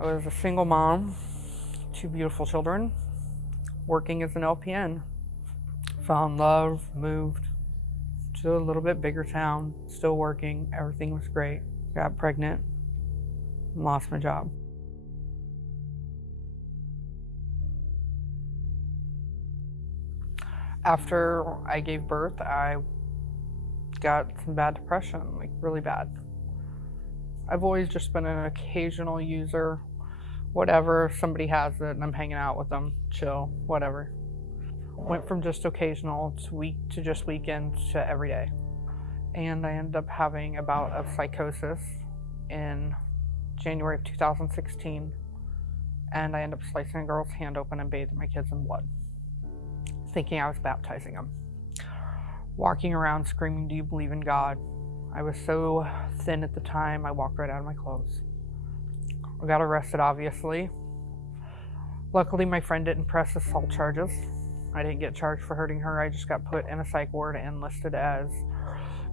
I was a single mom, 2 beautiful children, working as an LPN. Found love, moved to a little bit bigger town, still working, everything was great. Got pregnant, lost my job. After I gave birth, I got some bad depression, like really bad. I've always just been an occasional user, whatever, if somebody has it and I'm hanging out with them, chill, whatever. Went from just occasional to just weekends to every day. And I ended up having a bout of psychosis in January of 2016. And I ended up slicing a girl's hand open and bathing my kids in blood, thinking I was baptizing them. Walking around screaming, "Do you believe in God?" I was so thin at the time, I walked right out of my clothes. I got arrested, obviously. Luckily, my friend didn't press assault charges. I didn't get charged for hurting her. I just got put in a psych ward and listed as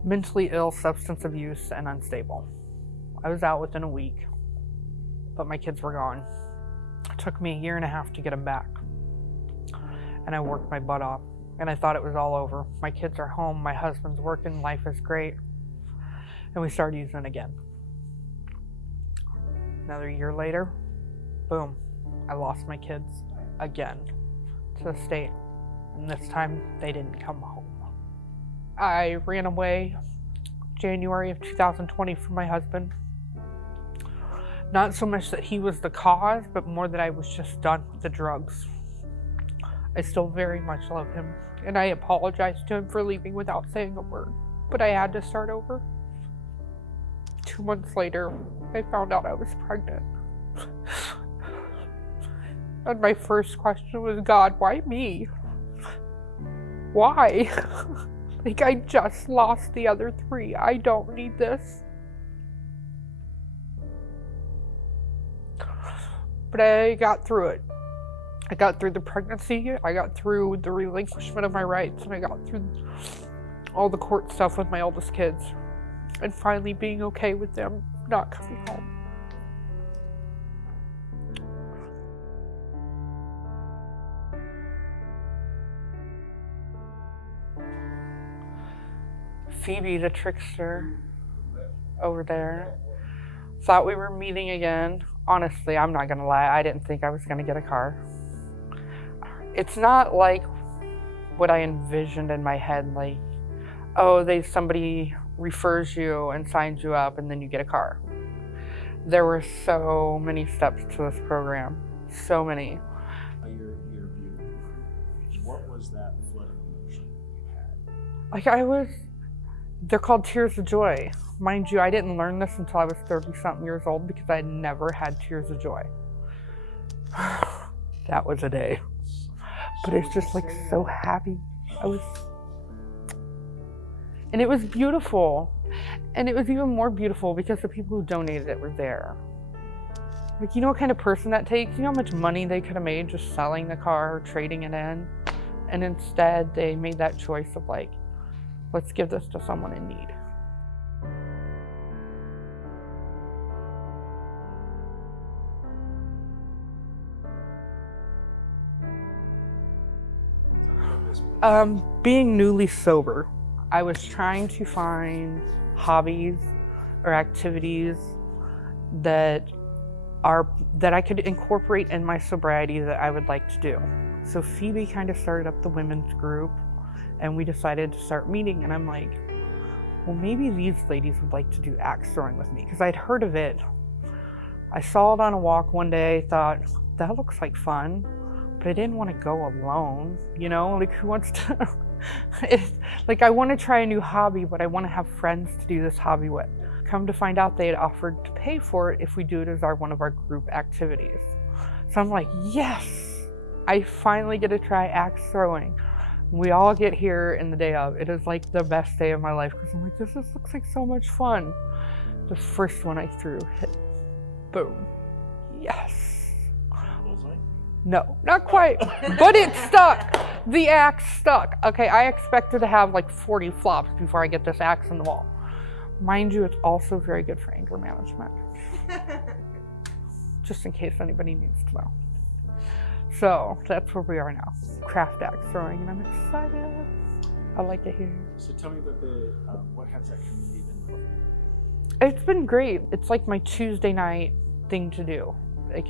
mentally ill, substance abuse, and unstable. I was out within a week, but my kids were gone. It took me a year and a half to get them back. And I worked my butt off, and I thought it was all over. My kids are home, my husband's working, life is great. And we started using it again. Another year later, boom, I lost my kids again to the state. And this time, they didn't come home. I ran away January of 2020 from my husband. Not so much that he was the cause, but more that I was just done with the drugs. I still very much love him, and I apologized to him for leaving without saying a word, but I had to start over. 2 months later, I found out I was pregnant. And my first question was, God, why me? Why? Like, I just lost the other 3. I don't need this. But I got through it. I got through the pregnancy, I got through the relinquishment of my rights, and I got through all the court stuff with my oldest kids. And finally being okay with them not coming home. Phoebe, the trickster, over there, thought we were meeting again. Honestly, I'm not gonna lie, I didn't think I was gonna get a car. It's not like what I envisioned in my head, like, oh, somebody refers you and signs you up and then you get a car. There were so many steps to this program, so many. You're beautiful. What was that flood of emotion you had? Like they're called tears of joy. Mind you, I didn't learn this until I was 30-something years old because I had never had tears of joy. That was a day. But it's just like so happy. And it was beautiful. And it was even more beautiful because the people who donated it were there. Like, you know what kind of person that takes? You know how much money they could have made just selling the car or trading it in? And instead, they made that choice of like, let's give this to someone in need. Being newly sober, I was trying to find hobbies or activities that I could incorporate in my sobriety that I would like to do. So Phoebe kind of started up the women's group, and we decided to start meeting, and I'm like, well, maybe these ladies would like to do axe throwing with me, because I'd heard of it. I saw it on a walk one day, thought, that looks like fun, but I didn't want to go alone, you know? Like, who wants to... Like, I want to try a new hobby, but I want to have friends to do this hobby with. Come to find out, they had offered to pay for it if we do it as one of our group activities. So I'm like, yes! I finally get to try axe throwing. We all get here in the day of. It is like the best day of my life because I'm like, this looks like so much fun. The first one I threw hit. Boom. Yes. No, not quite, but it stuck. The axe stuck. Okay, I expected to have like 40 flops before I get this axe in the wall. Mind you, it's also very good for anger management. just in case anybody needs to know. So that's where we are now, craft axe throwing, and I'm excited. I like it here. So tell me about what has that community been like for you? It's been great. It's like my Tuesday night thing to do. Like,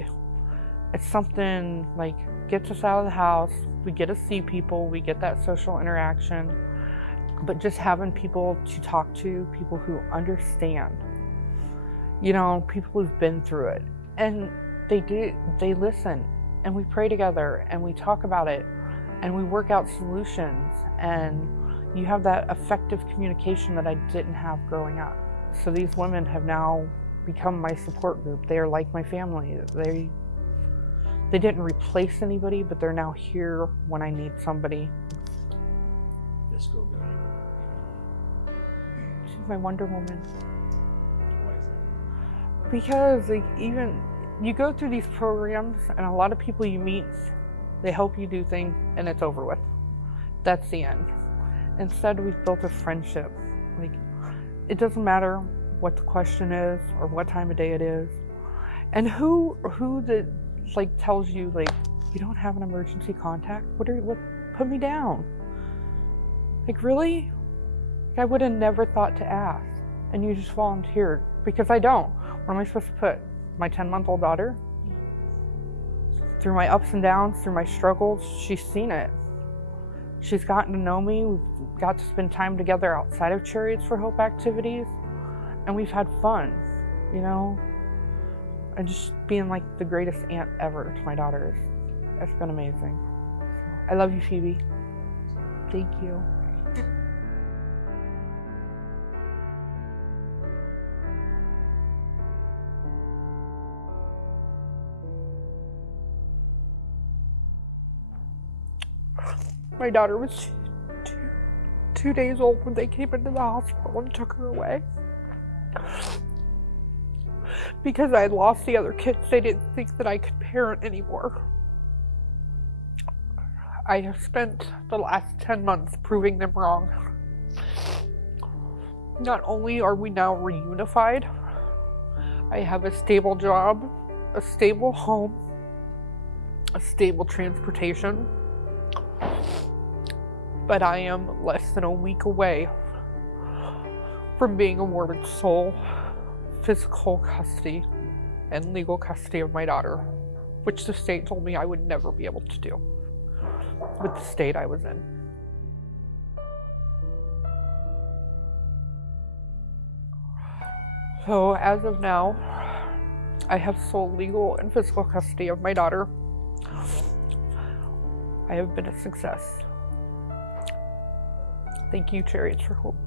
it's something like gets us out of the house. We get to see people. We get that social interaction. But just having people to talk to, people who understand, you know, people who've been through it, and they listen, and we pray together, and we talk about it, and we work out solutions, and you have that effective communication that I didn't have growing up. So these women have now become my support group. They are like my family. They didn't replace anybody, but they're now here when I need somebody. This girl got She's my Wonder Woman. Why is that? Because like, even you go through these programs, and a lot of people you meet, they help you do things, and it's over with. That's the end. Instead, we've built a friendship. Like, it doesn't matter what the question is or what time of day it is, and who that like tells you like you don't have an emergency contact. What put me down? Like, really? I would have never thought to ask, and you just volunteered because I don't. What am I supposed to put? My 10-month-old daughter? Through my ups and downs, through my struggles, she's seen it. She's gotten to know me. We've got to spend time together outside of Chariots for Hope activities, and we've had fun, you know? And just being like the greatest aunt ever to my daughters. It's been amazing. I love you, Phoebe. Thank you. My daughter was two days old when they came into the hospital and took her away. Because I had lost the other kids, they didn't think that I could parent anymore. I have spent the last 10 months proving them wrong. Not only are we now reunified, I have a stable job, a stable home, a stable transportation, but I am less than a week away from being awarded sole physical custody and legal custody of my daughter, which the state told me I would never be able to do with the state I was in. So as of now, I have sole legal and physical custody of my daughter. I have been a success. Thank you, Chariots for Hope.